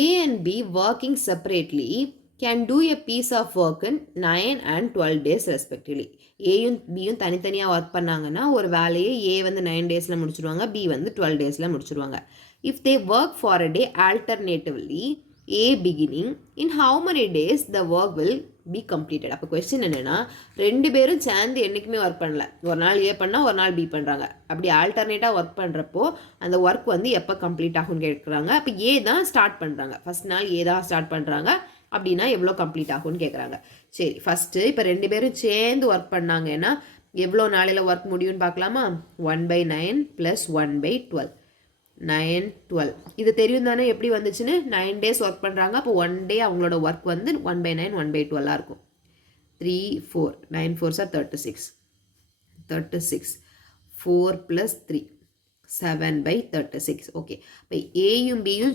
A and B working separately can do a piece of work in 9 and 12 days respectively. ஏயும் பியும் தனித்தனியாக work பண்ணாங்கன்னா ஒரு வேலையை ஏ வந்து 9 டேஸில் முடிச்சிருவாங்க, பி வந்து 12 டேஸில் முடிச்சிருவாங்க. If they work for a day alternatively A beginning in how many days the work will be completed. அப்போ கொஸ்டின் என்னென்னா, ரெண்டு பேரும் சேர்ந்து என்றைக்குமே ஒர்க் பண்ணல. ஒரு நாள் ஏ பண்ணால் ஒரு நாள் பி பண்ணுறாங்க. அப்படி ஆல்டர்னேட்டாக ஒர்க் பண்ணுறப்போ அந்த ஒர்க் வந்து எப்போ கம்ப்ளீட் ஆகும்னு கேட்குறாங்க. அப்போ ஏ தான் ஸ்டார்ட் பண்ணுறாங்க, ஃபஸ்ட் நாள் ஏ தான் ஸ்டார்ட் பண்ணுறாங்க அப்படின்னா எவ்வளோ கம்ப்ளீட் ஆகும்னு கேட்குறாங்க. சரி, ஃபஸ்ட்டு இப்போ ரெண்டு பேரும் சேர்ந்து ஒர்க் பண்ணாங்கன்னா எவ்வளோ நாளையில் ஒர்க் முடியும்னு பார்க்கலாமா? 1/9 + 1/12, 9, 12. இது தெரியும் தானே எப்படி வந்துச்சுன்னு? 9 டேஸ் ஒர்க் பண்ணுறாங்க. அப்போ 1 டே அவங்களோட ஒர்க் வந்து 1/9 1/12 இருக்கும். 3, 4, 9 4s are 36, 36, 4 + 3, 7/36. ஓகே, இப்போ ஏயும் பியும்